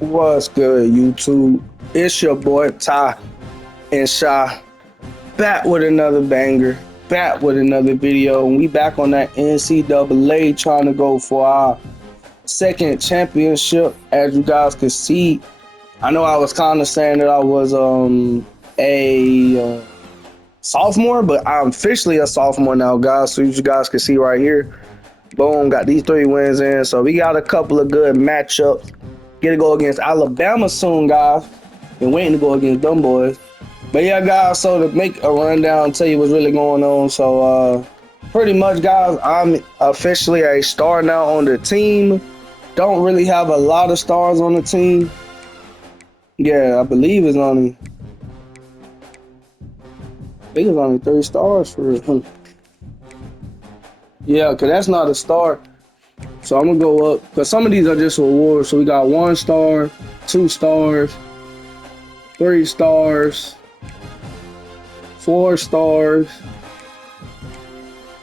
What's good, YouTube? It's your boy Ty and Shy, back with another banger, back with another video, and we back on that NCAA trying to go for our second championship. As you guys can see, I know I was kind of saying that I was a sophomore, but I'm officially a sophomore now, guys. So you guys can see right here, boom, got these 3 wins in. So we got a couple of good matchups. Get to go against Alabama soon, guys. Been waiting to go against them boys. But yeah, guys, so to make a rundown, tell you what's really going on. So pretty much, guys, I'm officially a star now on the team. Don't really have a lot of stars on the team. Yeah, I believe it's only, I think it's only 3 stars for it. Yeah, because that's not a star. So I'm gonna go up because some of these are just rewards. So we got 1 star, 2 stars, 3 stars, 4 stars,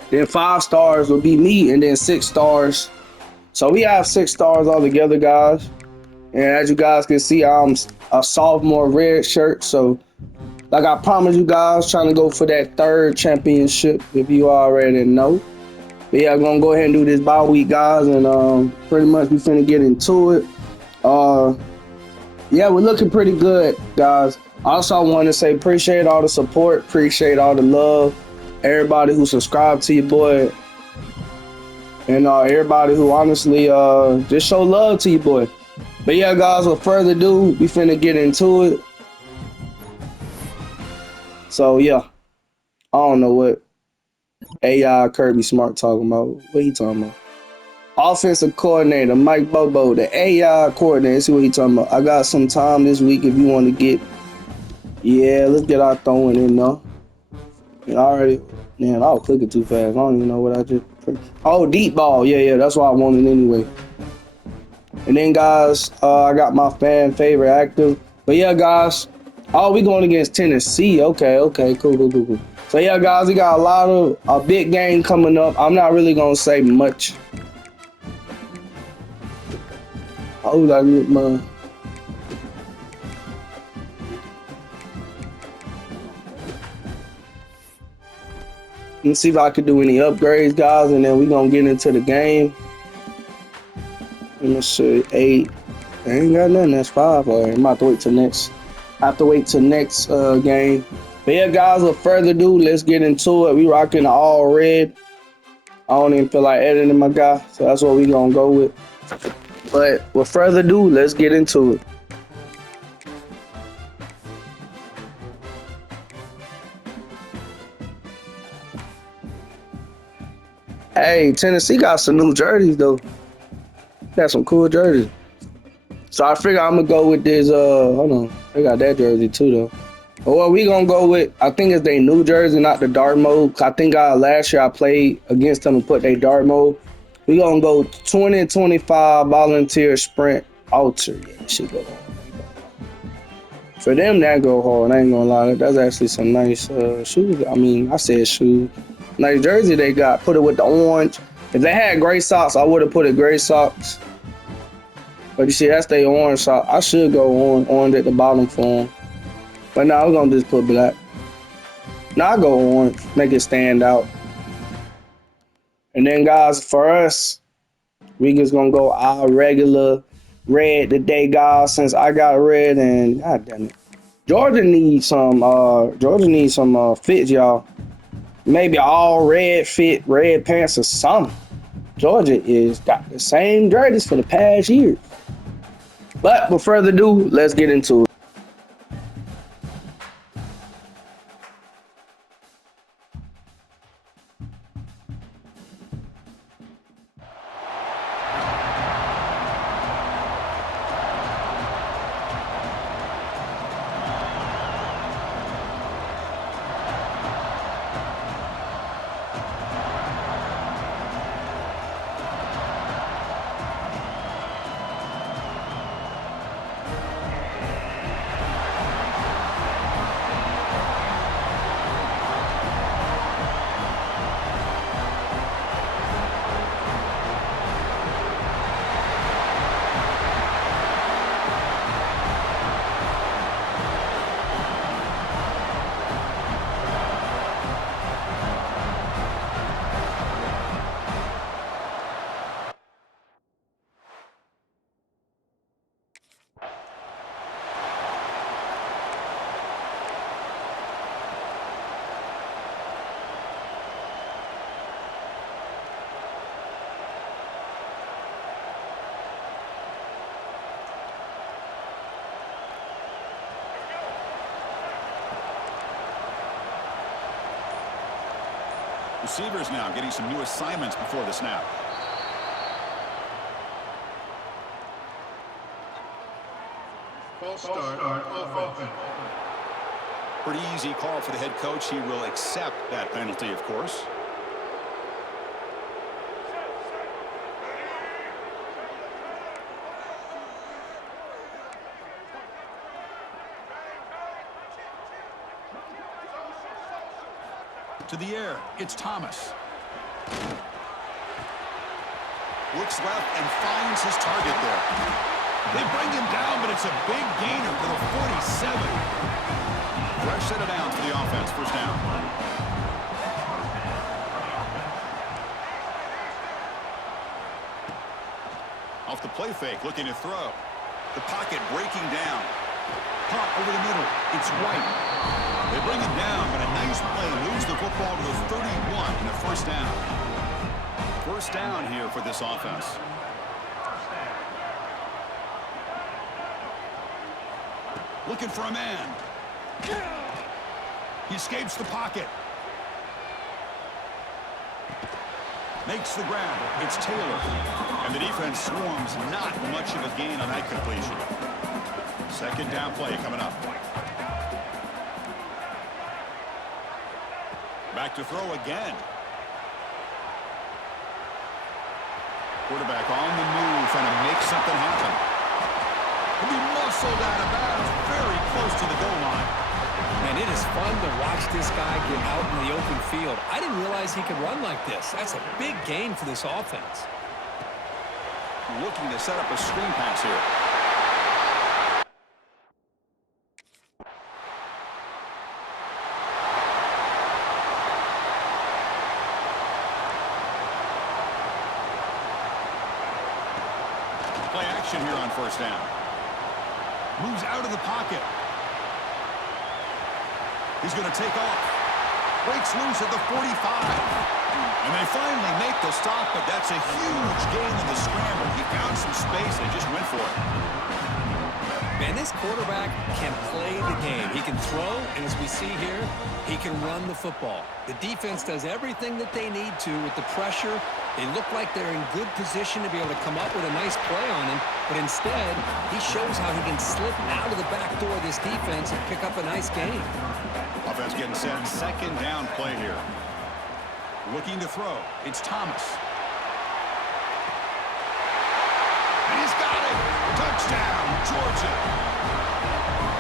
then 5 stars will be me, and then 6 stars. So we have 6 stars altogether, guys. And as you guys can see, I'm a sophomore red shirt. So like I promised you guys, trying to go for that third championship, if you already know. But yeah, I'm gonna go ahead and do this bye week, guys, and pretty much we finna get into it. Yeah, we're looking pretty good, guys. Also, I want to say appreciate all the support, appreciate all the love, everybody who subscribed to your boy, and everybody who honestly just show love to your boy. But yeah, guys, without further ado, we finna get into it. So yeah, I don't know what AI Kirby Smart talking about. What he talking about? Offensive coordinator Mike Bobo, the AI coordinator. See what he talking about. I got some time this week if you want to get. Yeah, let's get our throwing in though. And I already, man, I was clicking too fast. I don't even know what I just. Oh, deep ball. Yeah, that's what I wanted anyway. And then, guys, I got my fan favorite active. But yeah, guys, we going against Tennessee. Okay, cool. So yeah, guys, we got a big game coming up. I'm not really gonna say much. Oh, I get my. Let's see if I could do any upgrades, guys, and then we're gonna get into the game. Let me see, 8. I ain't got nothing. That's 5. All right, I'm about to wait till next. I have to wait till next game. But yeah, guys, without further ado, let's get into it. We rocking all red. I don't even feel like editing my guy, so that's what we gonna go with. But with further ado, let's get into it. Hey, Tennessee got some new jerseys though. Got some cool jerseys. So I figure I'm gonna go with this. Hold on, they got that jersey too though. But what we gonna go with? I think it's their new jersey, not the dark mode. I think last year I played against them and put their dark mode. We gonna go 2025 volunteer sprint ultra. Yeah, shit go hard. For them, that go hard. I ain't gonna lie. That's actually some nice shoes. I mean, I said shoes. Nice jersey they got. Put it with the orange. If they had gray socks, I would have put it gray socks. But you see, that's their orange sock. I should go orange at the bottom for them. But now we're gonna just put black. Now I go orange, make it stand out. And then, guys, for us, we just gonna go our regular red today, guys. Since I got red, and god damn it, Georgia needs some. Fits, y'all. Maybe all red fit, red pants or something. Georgia is got the same jerseys for the past years. But with further ado, let's get into it. Receivers now getting some new assignments before the snap. False start offense. Pretty easy call for the head coach. He will accept that penalty, of course. To the air, it's Thomas. Looks left and finds his target there. They bring him down, but it's a big gainer for the 47. Fresh set of downs for the offense, first down. Off the play fake, looking to throw. The pocket breaking down. Pop over the middle. It's White. They bring him down, but a nice play moves the football to the 31 and a first down. First down here for this offense. Looking for a man. He escapes the pocket. Makes the grab. It's Taylor. And the defense swarms. Not much of a gain on that completion. Second down play coming up. Back to throw again. Quarterback on the move, trying to make something happen. He'll be muscled out of bounds, very close to the goal line. Man, it is fun to watch this guy get out in the open field. I didn't realize he could run like this. That's a big gain for this offense. Looking to set up a screen pass here. Play action here on first down. Moves out of the pocket. He's going to take off. Breaks loose at the 45. And they finally make the stop, but that's a huge gain in the scramble. He found some space and just went for it. Man, this quarterback can play the game. He can throw, and as we see here, he can run the football. The defense does everything that they need to with the pressure. They look like they're in good position to be able to come up with a nice play on him, but instead, he shows how he can slip out of the back door of this defense and pick up a nice gain. Offense getting set. Second down play here. Looking to throw. It's Thomas. And he's got it. Touchdown, Georgia.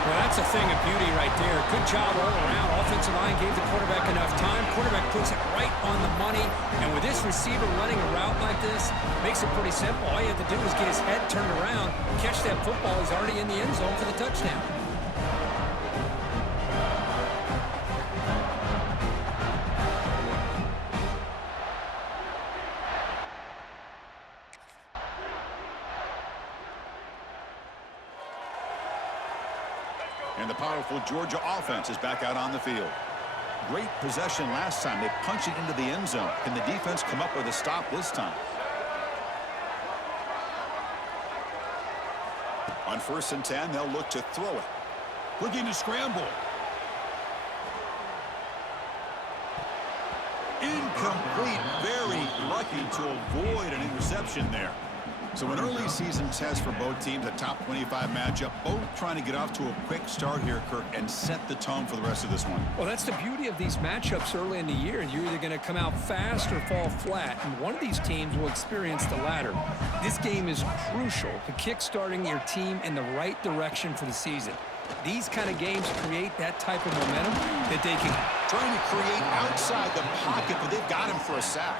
Well, that's a thing of beauty right there. Good job all around. Offensive line gave the quarterback enough time. Quarterback puts it right on the money. And with this receiver running a route like this, makes it pretty simple. All you have to do is get his head turned around, catch that football. He's already in the end zone for the touchdown. And the powerful Georgia offense is back out on the field. Great possession last time. They punched it into the end zone. Can the defense come up with a stop this time? On 1st and 10, they'll look to throw it. Looking to scramble. Incomplete. Very lucky to avoid an interception there. So an early season test for both teams, a top 25 matchup, both trying to get off to a quick start here, Kirk, and set the tone for the rest of this one. Well, that's the beauty of these matchups early in the year. You're either going to come out fast or fall flat, and one of these teams will experience the latter. This game is crucial to kick-starting your team in the right direction for the season. These kind of games create that type of momentum that they can... Trying to create outside the pocket, but they've got him for a sack.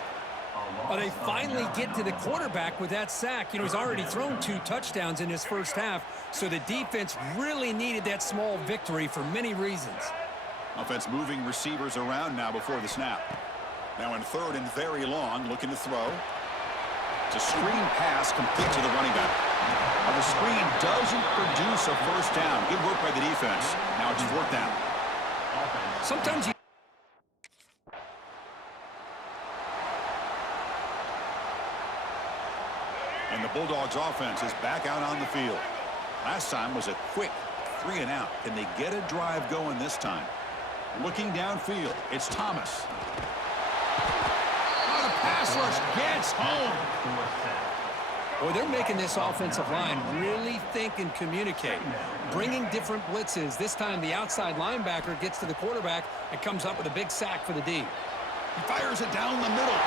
Well, they finally get to the quarterback with that sack. You know, he's already thrown 2 touchdowns in his first half, so the defense really needed that small victory for many reasons. Offense moving receivers around now before the snap. Now in 3rd and very long, looking to throw. It's a screen pass complete to the running back. Now the screen doesn't produce a first down. Good work by the defense. Now it's 4th down. Sometimes you... And the Bulldogs offense is back out on the field. Last time was a quick 3 and out. Can they get a drive going this time? Looking downfield, it's Thomas. pass rush gets home. Boy, they're making this offensive line really think and communicate. Bringing different blitzes. This time the outside linebacker gets to the quarterback and comes up with a big sack for the D. He fires it down the middle.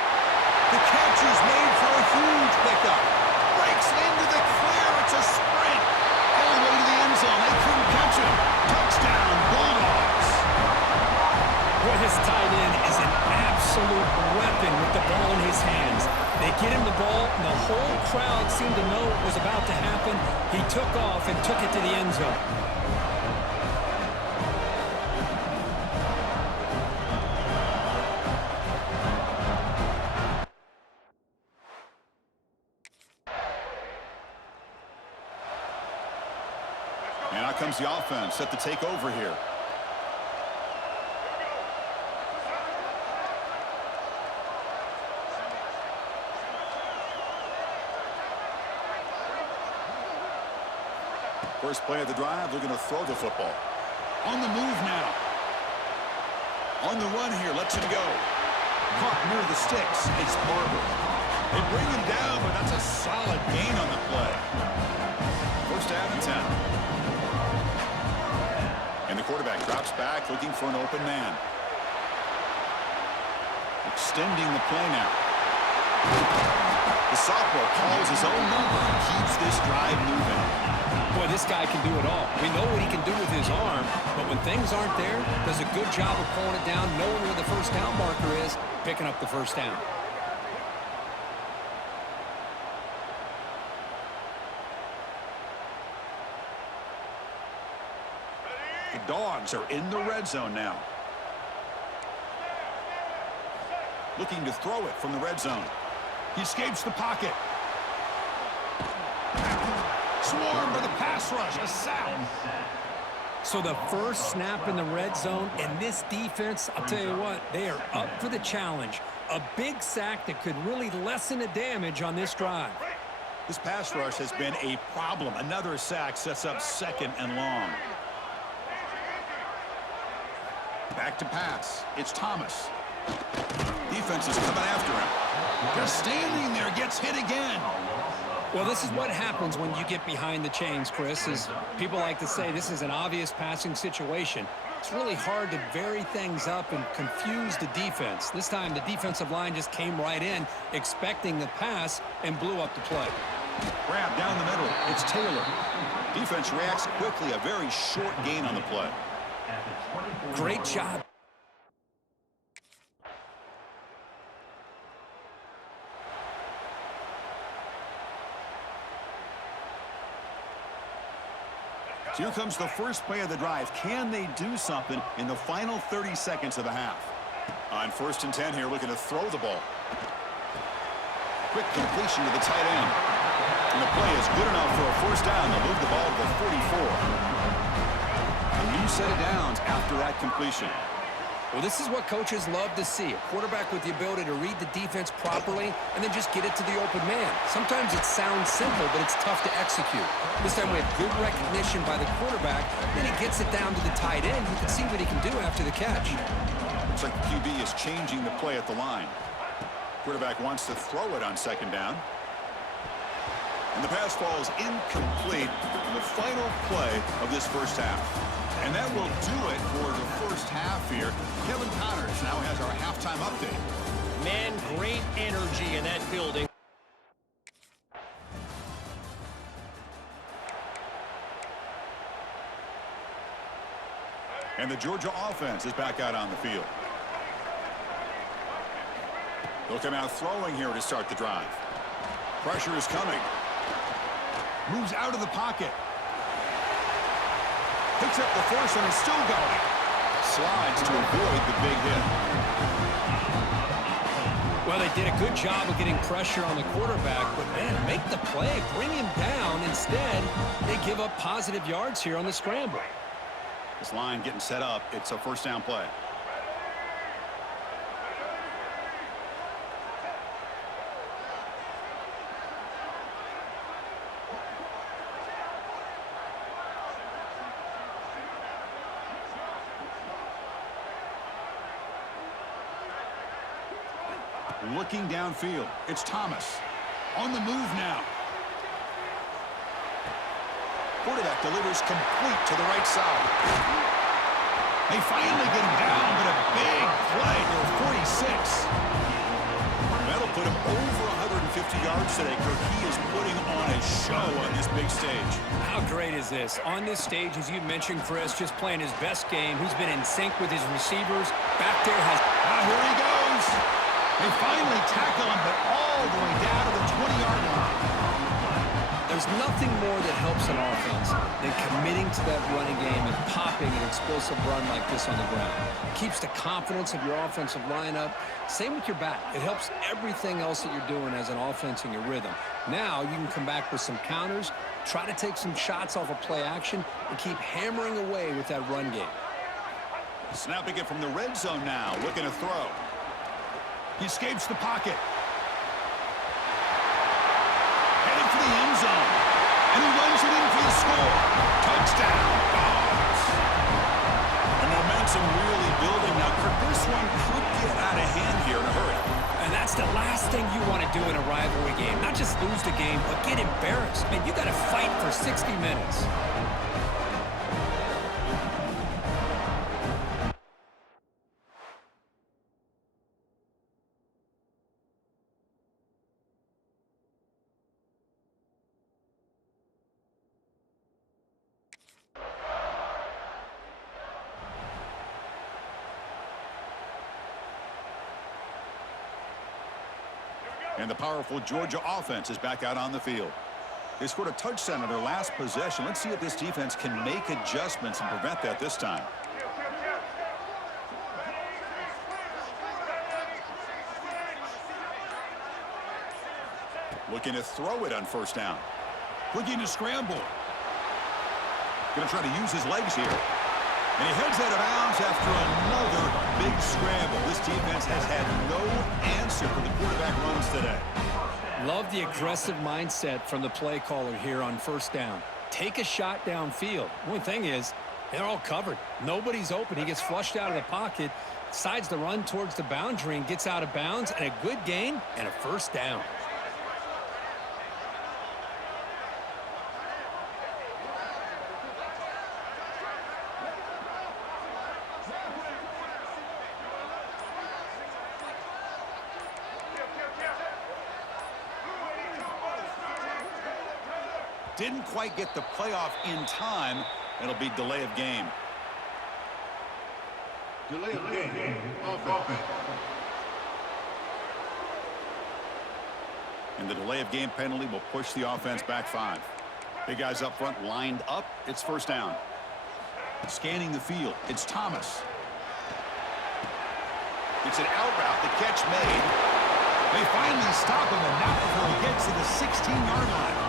The catch is made for a huge pickup. Breaks into the clear. It's a sprint. All the way to the end zone. They couldn't catch him. Touchdown, Bulldogs. Boy, his tight end is an absolute weapon with the ball in his hands. They get him the ball, and the whole crowd seemed to know what was about to happen. He took off and took it to the end zone. And out comes the offense set to take over here. First play of the drive, they're going to throw the football. On the move now. On the run here, lets him go. Caught near the sticks. It's Barber. They bring him down, but that's a solid gain on the play. First down and 10. And the quarterback drops back, looking for an open man. Extending the play now. The sophomore calls his own number and keeps this drive moving. Boy, this guy can do it all. We know what he can do with his arm, but when things aren't there, does a good job of pulling it down, knowing where the first down marker is, picking up the first down. The Dogs are in the red zone now. Looking to throw it from the red zone. He escapes the pocket. Swarmed by the pass rush. A sack. So the first snap in the red zone, and this defense, I'll tell you what, they are up for the challenge. A big sack that could really lessen the damage on this drive. This pass rush has been a problem. Another sack sets up second and long. Back to pass. It's Thomas. Defense is coming after him. Just standing there, gets hit again. Well, this is what happens when you get behind the chains, Chris. As people like to say, this is an obvious passing situation. It's really hard to vary things up and confuse the defense. This time, the defensive line just came right in, expecting the pass, and blew up the play. Grab down the middle. It's Taylor. Defense reacts quickly. A very short gain on the play. Great job. So here comes the first play of the drive. Can they do something in the final 30 seconds of the half? On 1st and 10 here, looking to throw the ball. Quick completion to the tight end. And the play is good enough for a first down. They'll move the ball to the 44. A new set of downs after that completion. Well, this is what coaches love to see. A quarterback with the ability to read the defense properly and then just get it to the open man. Sometimes it sounds simple, but it's tough to execute. This time we have good recognition by the quarterback. Then he gets it down to the tight end. You can see what he can do after the catch. Looks like the QB is changing the play at the line. Quarterback wants to throw it on 2nd down. And the pass falls incomplete in the final play of this first half. And that will do it for the first half here. Kevin Connors now has our halftime update. Man, great energy in that building. And the Georgia offense is back out on the field. They'll come out throwing here to start the drive. Pressure is coming. Moves out of the pocket. Picks up the force and is still going. Slides to avoid the big hit. Well, they did a good job of getting pressure on the quarterback, but man, make the play, bring him down. Instead, they give up positive yards here on the scramble. This line getting set up. It's a first down play. Looking downfield. It's Thomas. On the move now. Quarterback delivers complete to the right side. They finally get him down, but a big play to 46. That'll put him over 150 yards today, Kirk. He is putting on a show on this big stage. How great is this? On this stage, as you mentioned, Chris, just playing his best game. He's been in sync with his receivers. Back there has... Here he goes. They finally tackle him, but all the way down to the 20-yard line. There's nothing more that helps an offense than committing to that running game and popping an explosive run like this on the ground. Keeps the confidence of your offensive lineup. Same with your back. It helps everything else that you're doing as an offense in your rhythm. Now you can come back with some counters, try to take some shots off of play action, and keep hammering away with that run game. Snapping it from the red zone now, looking to throw. He escapes the pocket. Headed for the end zone. And he runs it in for the score. Touchdown, Dogs. The momentum really building now. Kirk, this one could get out of hand here in a hurry. And that's the last thing you want to do in a rivalry game. Not just lose the game, but get embarrassed. Man, you got to fight for 60 minutes. And the powerful Georgia offense is back out on the field. They scored a touchdown on their last possession. Let's see if this defense can make adjustments and prevent that this time. Looking to throw it on first down. Looking to scramble. Going to try to use his legs here. And he heads out of bounds after another big scramble. This defense has had no answer for the quarterback runs today. Love the aggressive mindset from the play caller here on first down. Take a shot downfield. One thing is, they're all covered. Nobody's open. He gets flushed out of the pocket, decides to run towards the boundary and gets out of bounds, and a good gain and a first down. Didn't quite get the playoff in time. It'll be delay of game. Delay of game. Offense. And the delay of game penalty will push the offense back 5. Big guys up front lined up. It's first down. Scanning the field. It's Thomas. It's an out route. The catch made. They finally stop him, and not before he gets to the 16-yard line.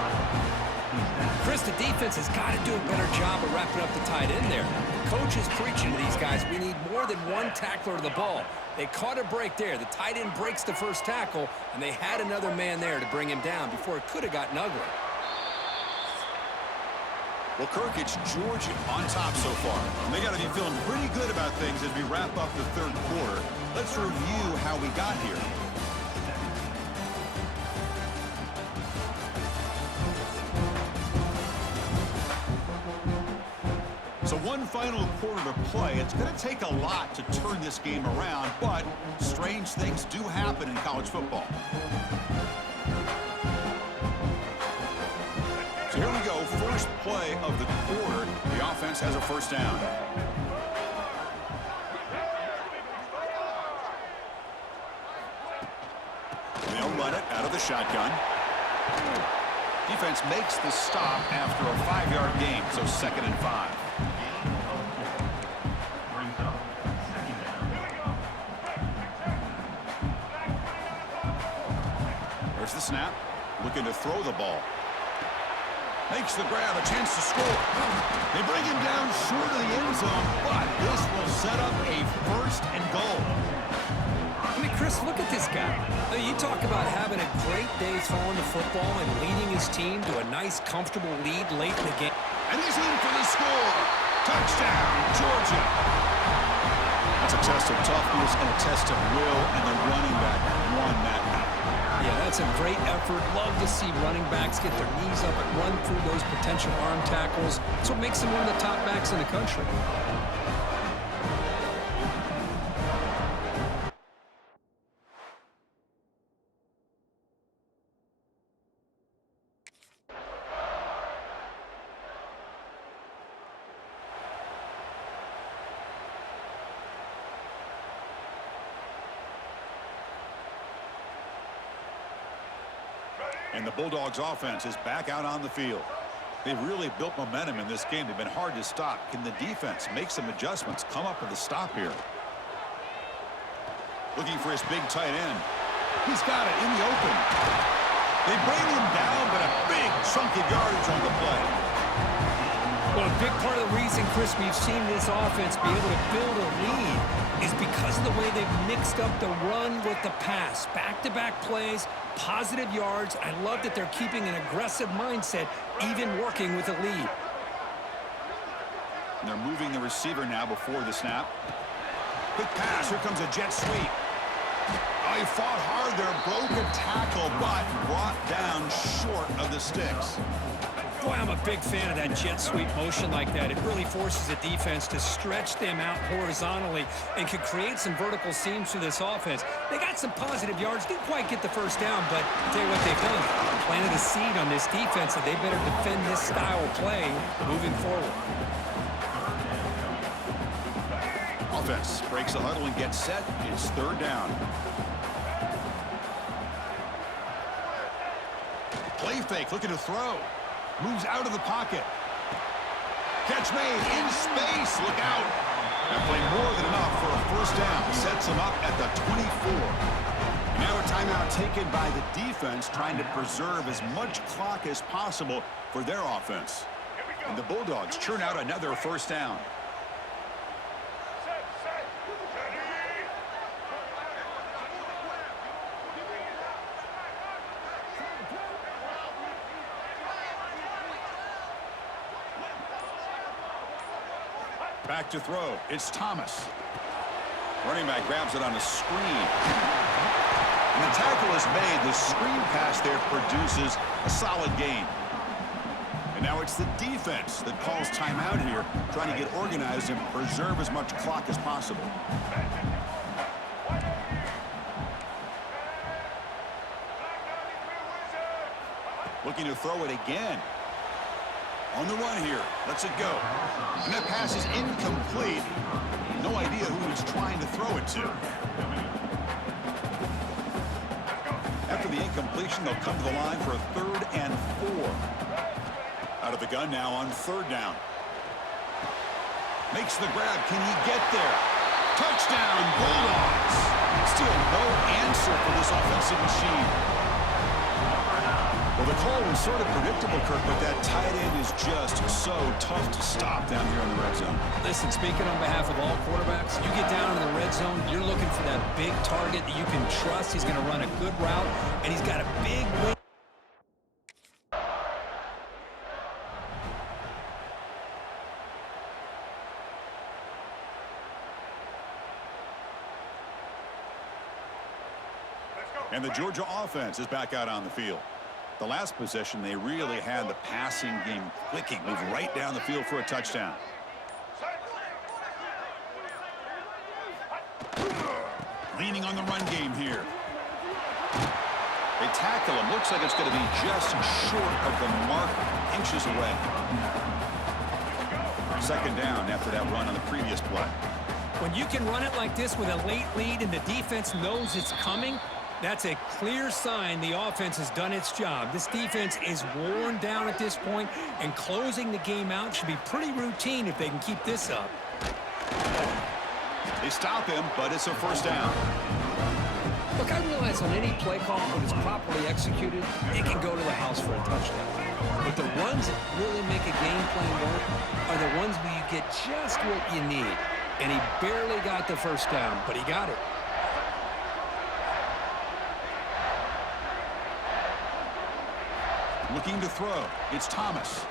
Chris, the defense has got to do a better job of wrapping up the tight end there. The coach is preaching to these guys, we need more than one tackler to the ball. They caught a break there. The tight end breaks the first tackle, and they had another man there to bring him down before it could have gotten ugly. Well, Kirk, it's Georgia on top so far. And they got to be feeling pretty good about things as we wrap up the third quarter. Let's review how we got here. So one final quarter to play. It's going to take a lot to turn this game around, but strange things do happen in college football. So here we go, first play of the quarter. The offense has a first down. They'll run it out of the shotgun. Defense makes the stop after a 5-yard gain, so 2nd and 5. There's the snap. Looking to throw the ball. Makes the grab, a chance to score. They bring him down short of the end zone, but this will set up a 1st and goal. I mean, Chris, look at this guy. I mean, you talk about having a great day throwing the football and leading his team to a nice, comfortable lead late in the game. And he's in for the score. Touchdown, Georgia. A It's a test of toughness and a test of will, and the running back won that battle. Yeah, that's a great effort. Love to see running backs get their knees up and run through those potential arm tackles. That's what makes them one of the top backs in the country. And the Bulldogs offense is back out on the field. They've really built momentum in this game. They've been hard to stop. Can the defense make some adjustments, come up with a stop here? Looking for his big tight end. He's got it in the open. They bring him down, but a big chunk of yardage on the play. Well, a big part of the reason, Chris, we've seen this offense be able to build a lead is because of the way they've mixed up the run with the pass. Back-to-back plays, positive yards. I love that they're keeping an aggressive mindset, even working with a lead. And they're moving the receiver now before the snap. Quick pass. Here comes a jet sweep. Oh, he fought hard there. Broke a tackle, but brought down short of the sticks. Boy, I'm a big fan of that jet sweep motion like that. It really forces the defense to stretch them out horizontally and can create some vertical seams through this offense. They got some positive yards. Didn't quite get the first down, but I'll tell you what they've done. Planted a seed on this defense that they better defend this style of play moving forward. Offense breaks the huddle and gets set. It's third down. Play fake, looking to throw. Moves out of the pocket. Catch made in space. Look out. That play more than enough for a first down. Sets him up at the 24. And now a timeout taken by the defense, trying to preserve as much clock as possible for their offense. And the Bulldogs churn out another first down. Back to throw. It's Thomas. Running back grabs it on a screen. And the tackle is made. The screen pass there produces a solid gain. And now it's the defense that calls timeout here, trying to get organized and preserve as much clock as possible. Looking to throw it again. On the run here. Lets it go. And that pass is incomplete. No idea who he was trying to throw it to. After the incompletion, they'll come to the line for a 3rd and 4. Out of the gun now on 3rd down. Makes the grab. Can he get there? Touchdown, Bulldogs. Still no answer for this offensive machine. Well, the call was sort of predictable, Kirk, but that tight end is just so tough to stop down here in the red zone. Listen, speaking on behalf of all quarterbacks, you get down in the red zone, you're looking for that big target that you can trust. He's going to run a good route, and he's got a big win. And the Georgia offense is back out on the field. The last possession, they really had the passing game clicking, moved right down the field for a touchdown. Leaning on the run game here. They tackle him. Looks like it's going to be just short of the mark, inches away. 2nd down after that run on the previous play. When you can run it like this with a late lead and the defense knows it's coming, that's a clear sign the offense has done its job. This defense is worn down at this point, and closing the game out should be pretty routine if they can keep this up. They stop him, but it's a first down. Look, I realize on any play call, when it's properly executed, it can go to the house for a touchdown. But the runs that really make a game plan work are the ones where you get just what you need. And he barely got the first down, but he got it. Looking to throw. It's Thomas.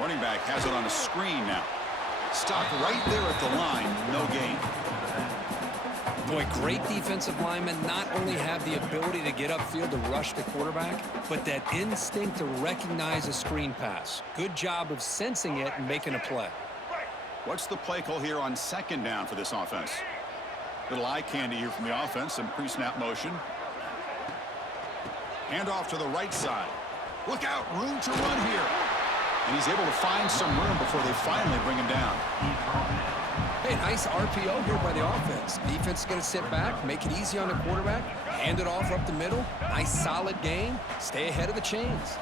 Running back has it on a screen now. Stopped right there at the line. No gain. Boy, great defensive linemen not only have the ability to get upfield to rush the quarterback, but that instinct to recognize a screen pass. Good job of sensing it and making a play. What's the play call here on second down for this offense? Little eye candy here from the offense, some pre-snap motion. Handoff to the right side. Look out, room to run here. And he's able to find some room before they finally bring him down. Hey, nice RPO here by the offense. Defense is going to sit back, make it easy on the quarterback, hand it off up the middle. Nice solid gain. Stay ahead of the chains.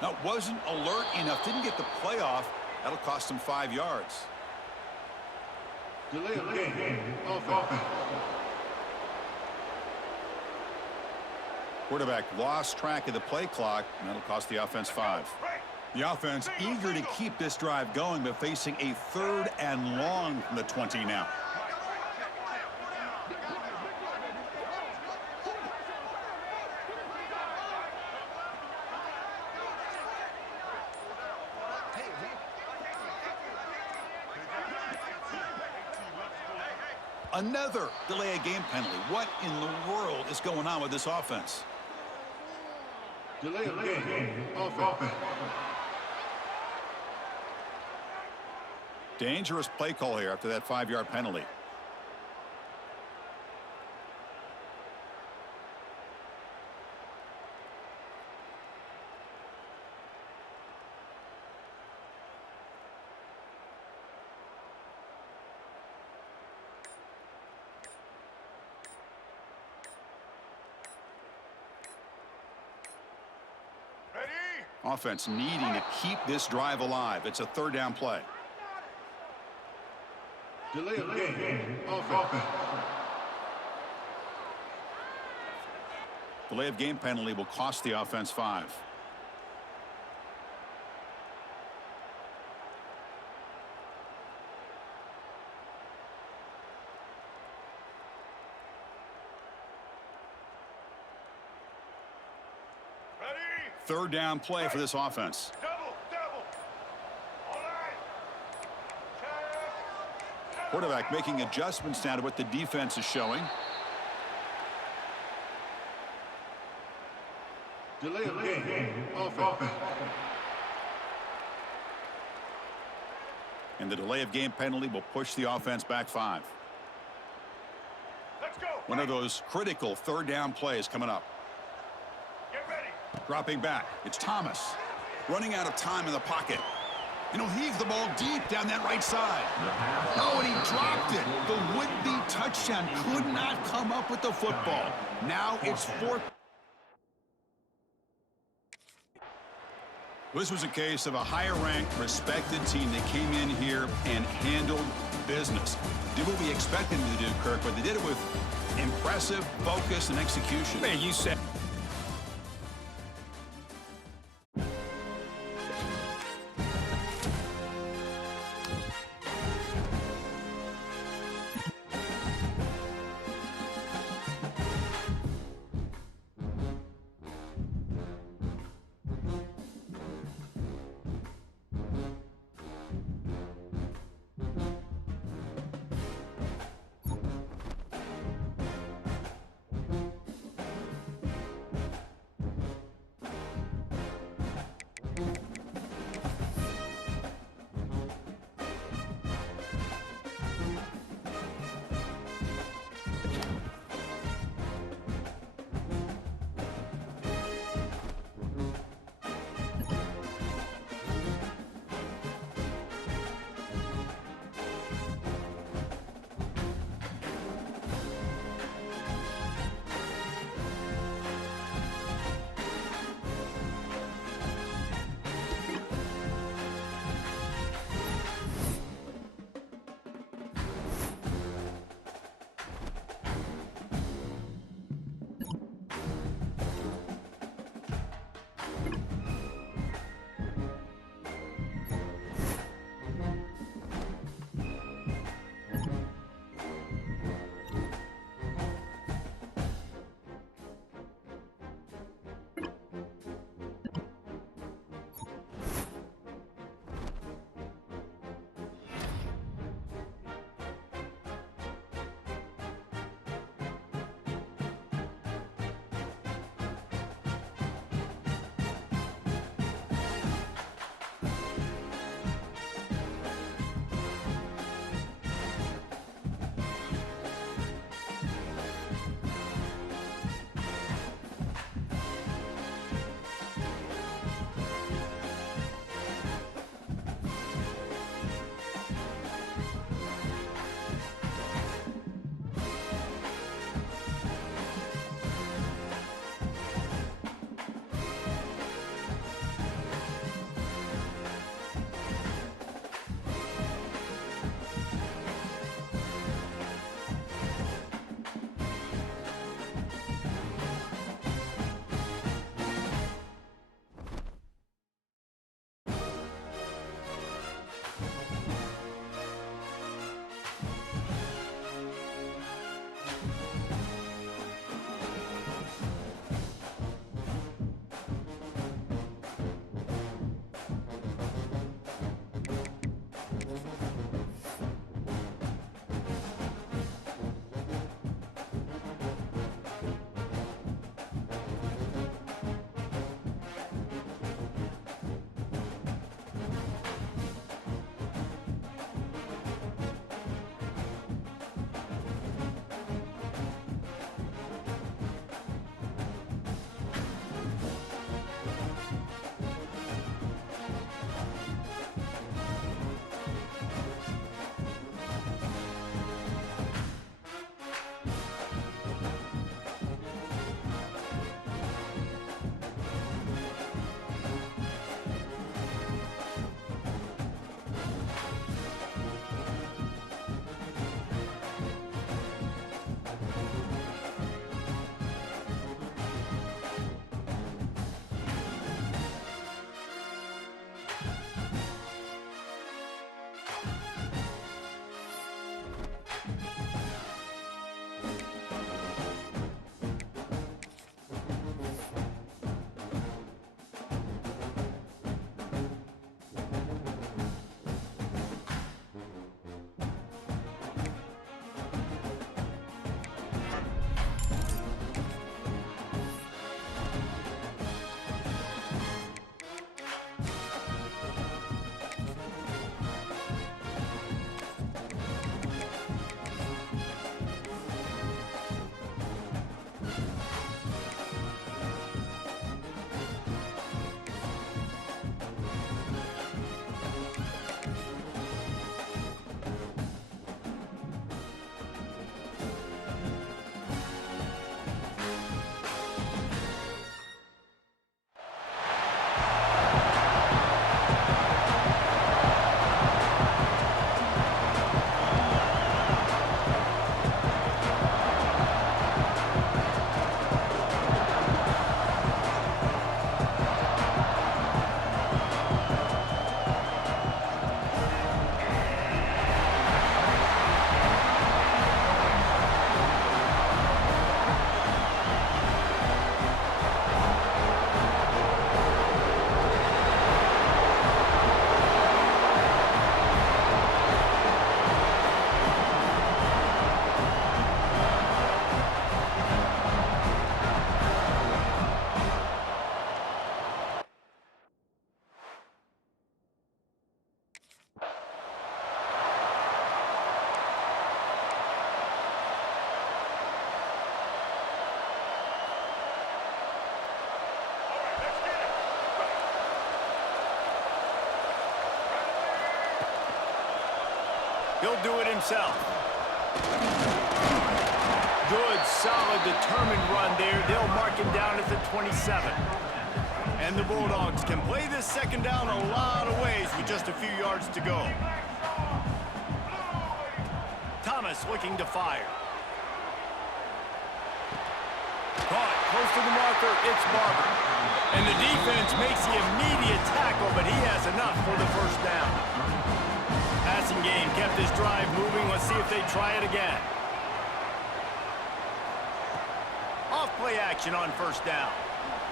No, wasn't alert enough. Didn't get the play off. That'll cost him 5 yards. Delay of game. Offense. Quarterback lost track of the play clock, and that'll cost the offense 5. The offense eager to keep this drive going, but facing a 3rd and long from the 20 now. Another delay of game penalty. What in the world is going on with this offense? Delay of game. Offense. Dangerous play call here after that 5-yard penalty. Offense needing to keep this drive alive. It's a 3rd down play. Delay of game. Offense. Delay of game penalty will cost the offense 5. Third down play for this offense. Quarterback making adjustments now to what the defense is showing. Delay of game. Offense. And the delay of game penalty will push the offense back 5. Let's go. One of those critical 3rd down plays coming up. Get ready. Dropping back. It's Thomas. Running out of time in the pocket. And he'll heave the ball deep down that right side. Oh, and he dropped it. The would-be touchdown could not come up with the football. Now it's 4th. This was a case of a higher-ranked, respected team that came in here and handled business. Did what we expected them to do, Kirk, but they did it with impressive focus and execution. Man, you said... He'll do it himself. Good, solid, determined run there. They'll mark him down at the 27. And the Bulldogs can play this second down a lot of ways with just a few yards to go. Thomas looking to fire. Caught close to the marker. It's Barber. And the defense makes the immediate tackle, but he has enough for the first down. Passing game kept this drive moving. Let's see if they try it again. Off play action on first down.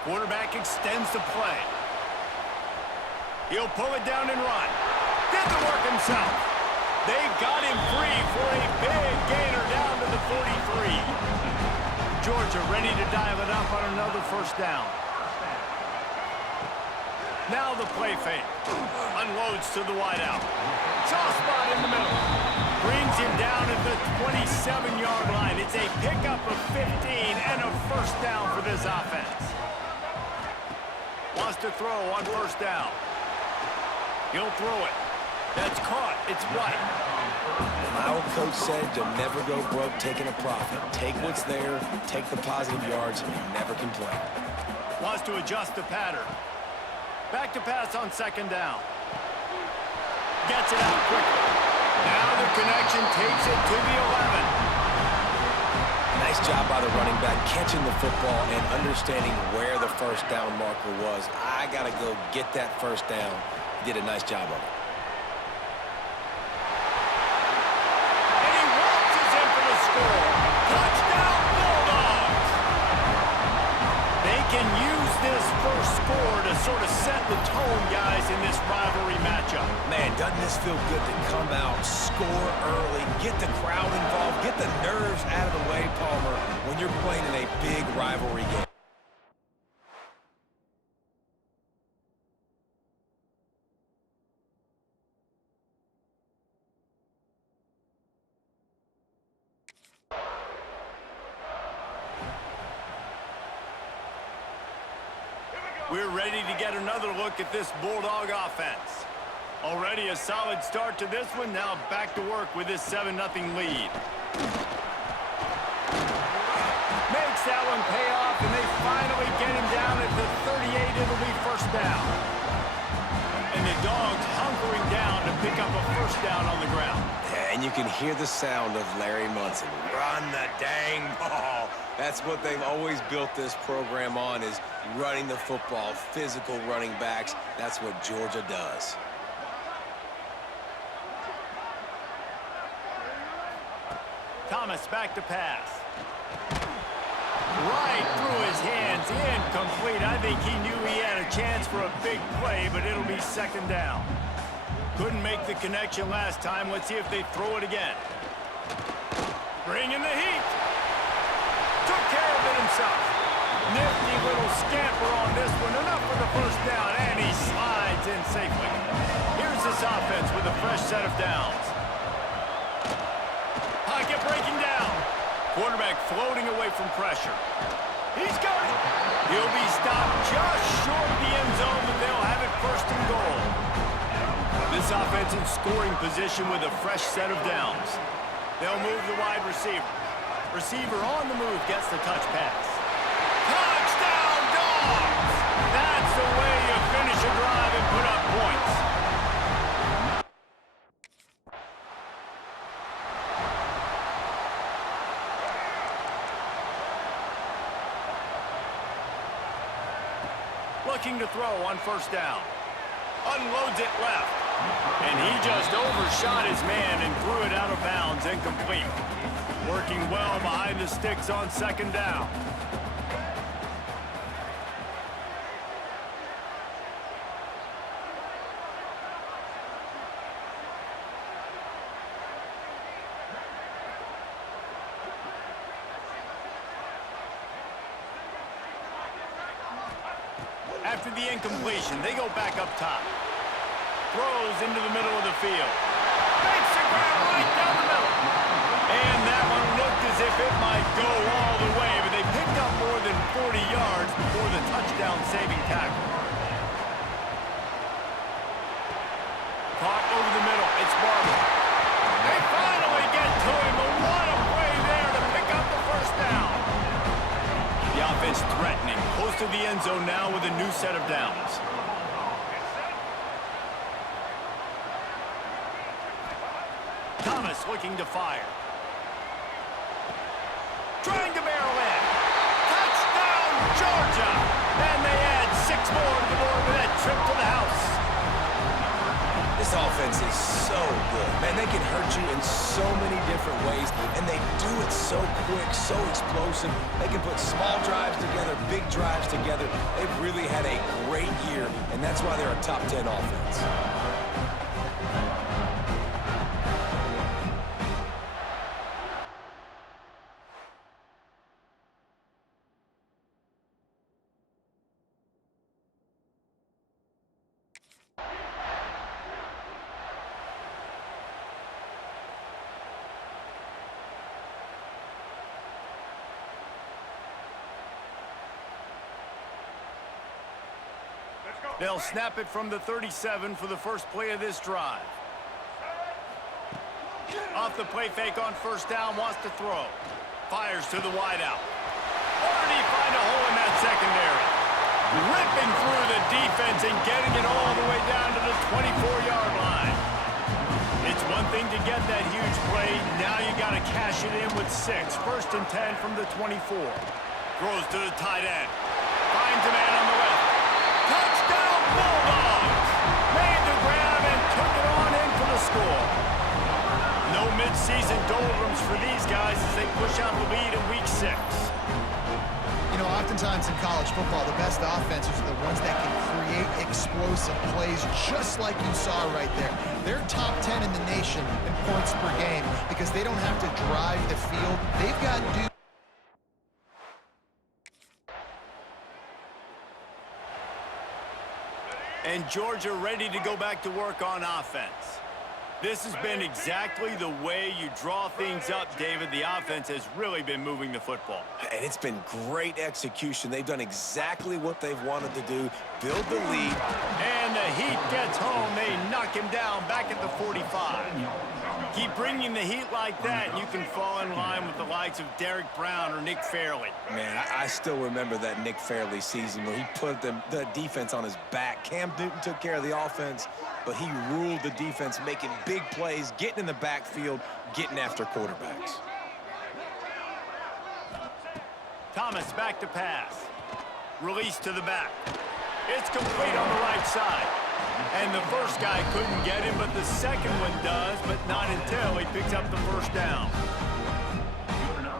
Quarterback extends the play. He'll pull it down and run. Did the work himself. They got him free for a big gainer down to the 43. Georgia ready to dial it up on another first down. Now the play fake. Unloads to the wideout. Soft spot in the middle. Brings him down at the 27-yard line. It's a pickup of 15 and a first down for this offense. Wants to throw on first down. He'll throw it. That's caught. It's White. My old coach said you'll never go broke taking a profit. Take what's there, take the positive yards, and never complain. Wants to adjust the pattern. Back to pass on second down. Gets it out quickly. Now the connection takes it to the 11. Nice job by the running back catching the football and understanding where the first down marker was. I got to go get that first down. He did a nice job of it. And he waltzes in for the score. Touchdown Bulldogs! They can use this first score to sort of set the tone, guys, in this rivalry matchup. Man, doesn't this feel good to come out, score early, get the crowd involved, get the nerves out of the way, Palmer, when you're playing in a big rivalry game. We're ready to get another look at this Bulldog offense. Already a solid start to this one. Now back to work with this 7-0 lead. Makes that one pay off, and they finally get him down at the 38. It'll be first down. And the Dogs hunkering down to pick up a first down on the ground. And you can hear the sound of Larry Munson. Run the dang ball. That's what they've always built this program on, is running the football, physical running backs. That's what Georgia does. Thomas back to pass. Right through his hands, incomplete. I think he knew he had a chance for a big play, but it'll be second down. Couldn't make the connection last time. Let's see if they throw it again. Bringing the heat. Took care of it himself. Nifty little scamper on this one. Enough for the first down, and he slides in safely. Here's this offense with a fresh set of downs. Pocket breaking down. Quarterback floating away from pressure. He's got it. He'll be stopped just short of the end zone, but they'll have it first and goal. This offense in scoring position with a fresh set of downs. They'll move the wide receiver. Receiver on the move gets the touch pass. Touchdown Dogs! That's the way you finish a drive and put up points. Looking to throw on first down. Unloads it left. And he just overshot his man and threw it out of bounds, incomplete. Working well behind the sticks on second down. After the incompletion, they go back up top. Throws into the middle of the field. Makes the grab right down the middle. And that one looked as if it might go all the way, but they picked up more than 40 yards before the touchdown-saving tackle. Caught over the middle. It's Barber. They to the end zone now with a new set of downs. Thomas looking to fire. Trying to barrel in. Touchdown, Georgia! And they add 6 more to the board with that trip to the house. This offense is so good. Man, they can hurt you in so many different ways, and they do it so quick, so explosive. They can put small drives together, big drives together. They've really had a great year, and that's why they're a top 10 offense. They'll snap it from the 37 for the first play of this drive. Off the play fake on first down, wants to throw. Fires to the wideout. Or did he find a hole in that secondary? Ripping through the defense and getting it all the way down to the 24-yard line. It's one thing to get that huge play. Now you got to cash it in with 6. First and 10 from the 24. Throws to the tight end. Finds a man on the left. Touchdown Bulldogs! Made the grab and took it on in for the score. No mid-season doldrums for these guys as they push out the lead in week 6. You know, oftentimes in college football, the best offenses are the ones that can create explosive plays just like you saw right there. They're top 10 in the nation in points per game because they don't have to drive the field. They've got dudes. And Georgia ready to go back to work on offense. This has been exactly the way you draw things up, David. The offense has really been moving the football. And it's been great execution. They've done exactly what they've wanted to do, build the lead. And the Heat gets home. They knock him down back at the 45. Keep bringing the heat like that, and you can fall in line with the likes of Derek Brown or Nick Fairley. Man, I still remember that Nick Fairley season where he put the defense on his back. Cam Newton took care of the offense, but he ruled the defense, making big plays, getting in the backfield, getting after quarterbacks. Thomas back to pass. Release to the back. It's complete on the right side. And the first guy couldn't get him, but the second one does, but not until he picks up the first down.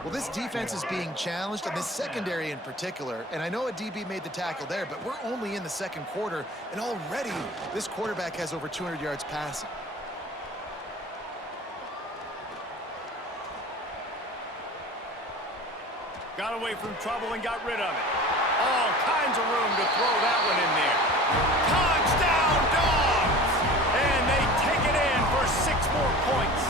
Well, this defense is being challenged, and this secondary in particular. And I know a DB made the tackle there, but we're only in the second quarter, and already this quarterback has over 200 yards passing. Got away from trouble and got rid of it. All kinds of room to throw that one in there. Touchdown, Dogs! And they take it in for 6 more points.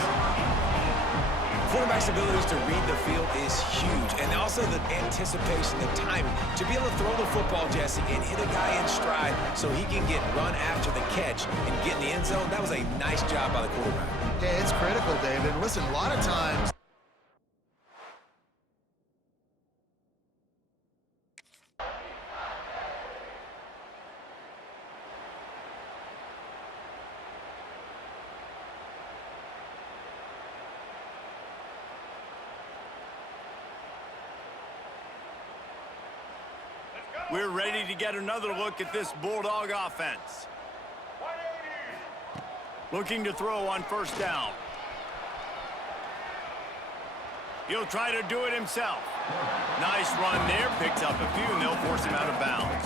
Quarterback's abilities to read the field is huge, and also the anticipation, the timing. To be able to throw the football, Jesse, and hit a guy in stride so he can get run after the catch and get in the end zone, that was a nice job by the quarterback. Yeah, it's critical, David. Listen, a lot of times we're ready to get another look at this Bulldog offense. Looking to throw on first down. He'll try to do it himself. Nice run there, picks up a few, and they'll force him out of bounds.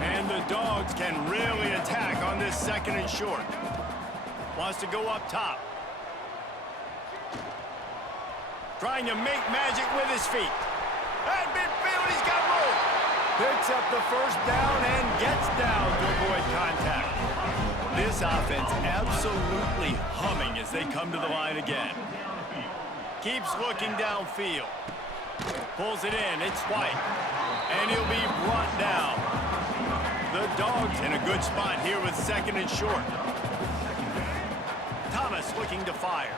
And the Dogs can really attack on this second and short. Wants to go up top. Trying to make magic with his feet. At midfield, he's got room. Picks up the first down and gets down to avoid contact. This offense absolutely humming as they come to the line again. Keeps looking downfield. Pulls it in. It's White. And he'll be brought down. The Dogs in a good spot here with second and short. Thomas looking to fire.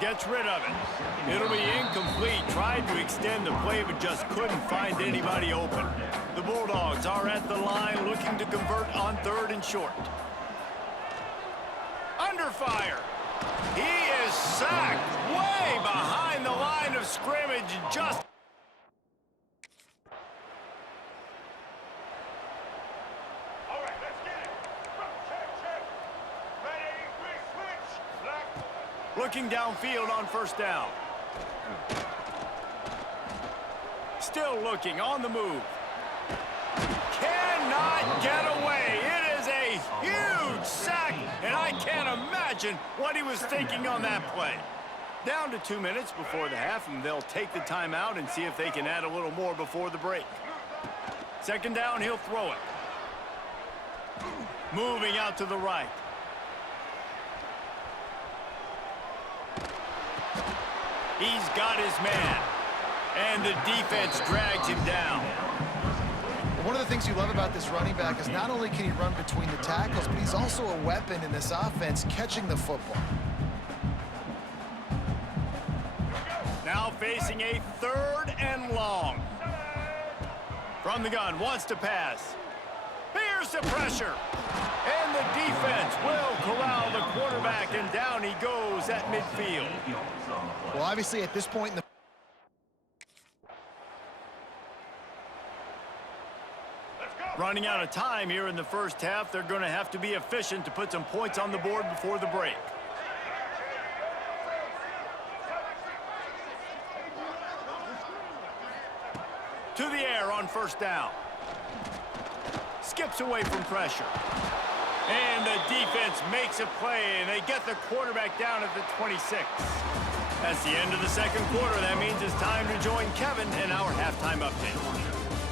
Gets rid of it. It'll be incomplete. Tried to extend the play, but just couldn't find anybody open. The Bulldogs are at the line looking to convert on 3rd and short. Under fire. He is sacked way behind the line of scrimmage. Just All right, let's get it. Check. Ready, quick switch. Black. looking downfield on 1st down. Still looking on the move. Cannot get away. It is a huge sack, and I can't imagine what he was thinking on that play. Down to 2 minutes before the half, and they'll take the timeout and see if they can add a little more before the break. 2nd down, he'll throw it. Moving out to the right. He's got his man, and the defense drags him down. One of the things you love about this running back is not only can he run between the tackles, but he's also a weapon in this offense catching the football. Now facing a 3rd and long. From the gun, wants to pass. Here's the pressure. And the defense will corral the quarterback, and down he goes at midfield. Well, obviously at this point in the Running out of time here in the 1st half, they're going to have to be efficient to put some points on the board before the break. To the air on 1st down. Skips away from pressure. And the defense makes a play, and they get the quarterback down at the 26. That's the end of the 2nd quarter. That means it's time to join Kevin in our halftime update.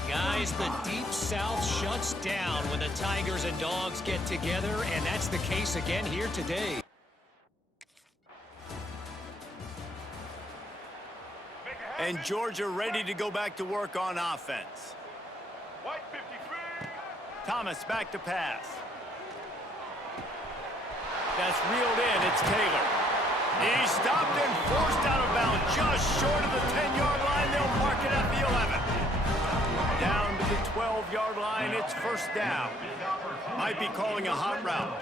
Guys, the Deep South shuts down when the Tigers and Dogs get together, and that's the case again here today. And Georgia ready to go back to work on offense. White 53. Thomas back to pass. That's reeled in. It's Taylor. He stopped and forced out of bounds just short of the 10-yard line. They'll mark it at the 11. Down to the 12-yard line, it's 1st down. Might be calling a hot route.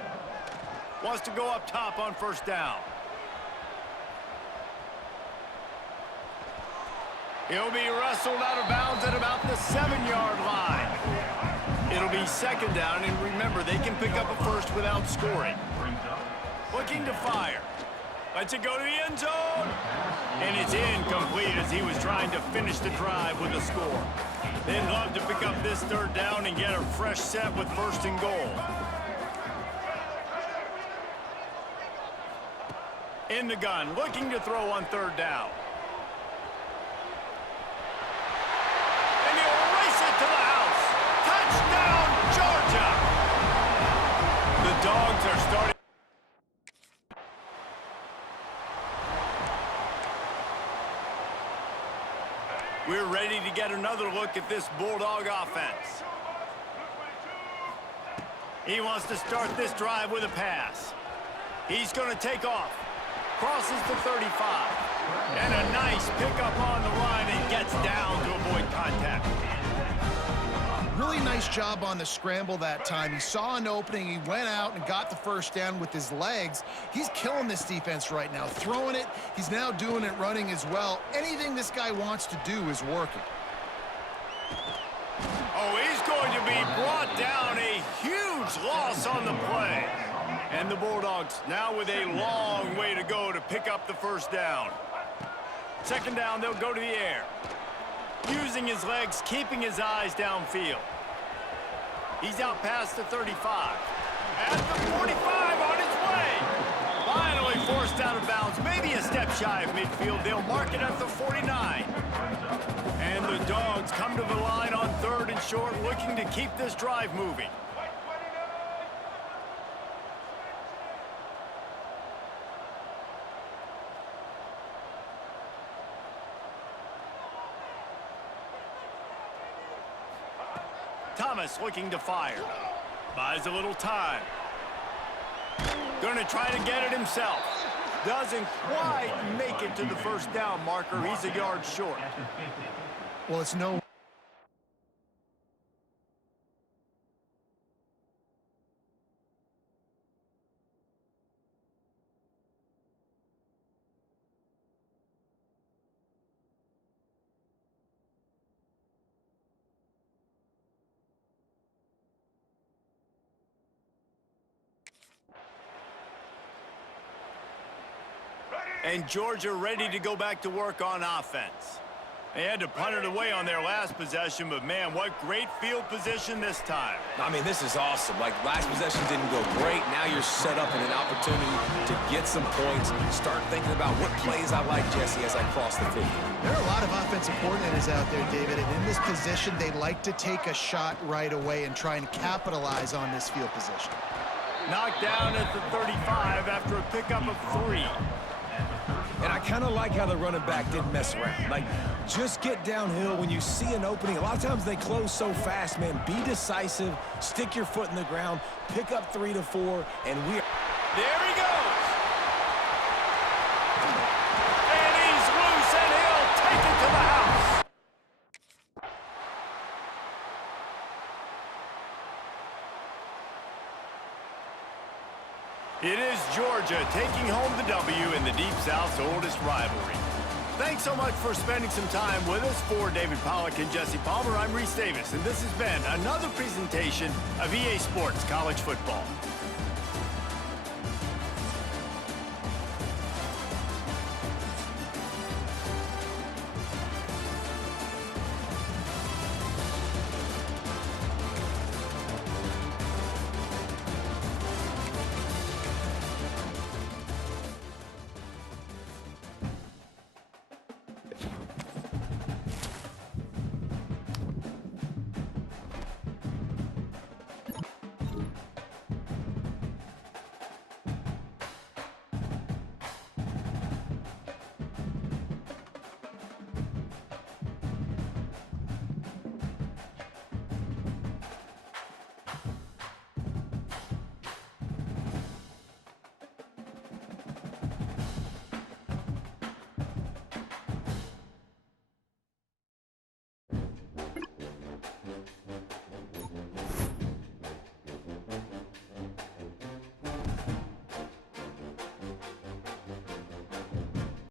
Wants to go up top on 1st down. He'll be wrestled out of bounds at about the 7-yard line. It'll be 2nd down, and remember, they can pick up a 1st without scoring. Looking to fire. Lets it go to the end zone. And it's incomplete as he was trying to finish the drive with a score. They'd love to pick up this 3rd down and get a fresh set with 1st and goal. In the gun, looking to throw on 3rd down. And he'll race it to the house. Touchdown, Georgia! The Dogs are starting. We're ready to get another look at this Bulldog offense. He wants to start this drive with a pass. He's going to take off. Crosses the 35. And a nice pickup on the line and gets down to avoid contact. really nice job on the scramble that time. He saw an opening, he went out and got the 1st down with his legs. He's killing this defense right now, throwing it. He's now doing it running as well. Anything this guy wants to do is working. Oh, he's going to be brought down. A huge loss on the play. And the Bulldogs now with a long way to go to pick up the 1st down. 2nd down, they'll go to the air. Using his legs, keeping his eyes downfield. He's out past the 35. At the 45 on his way. Finally forced out of bounds. Maybe a step shy of midfield. They'll mark it at the 49. And the Dogs come to the line on 3rd and short, looking to keep this drive moving. Thomas looking to fire. Buys a little time. Gonna try to get it himself. Doesn't quite make it to the first down marker. He's a yard short. Well, it's no... And Georgia ready to go back to work on offense. They had to punt it away on their last possession, but man, what great field position this time. I mean, this is awesome. Like, last possession didn't go great. Now you're set up in an opportunity to get some points. Start thinking about what plays I like, Jesse, as I cross the 50. There are a lot of offensive coordinators out there, David, and in this position, they like to take a shot right away and try and capitalize on this field position. Knocked down at the 35 after a pickup of 3. And I kind of like how the running back didn't mess around. Like, just get downhill when you see an opening. A lot of times they close so fast, man. Be decisive, stick your foot in the ground, pick up 3 to 4, and we are... There he goes! And he's loose, and he'll take it to the house. It is Georgia taking home the W in the Deep South's oldest rivalry. Thanks so much for spending some time with us. For David Pollack and Jesse Palmer, I'm Reese Davis, and this has been another presentation of EA Sports College Football.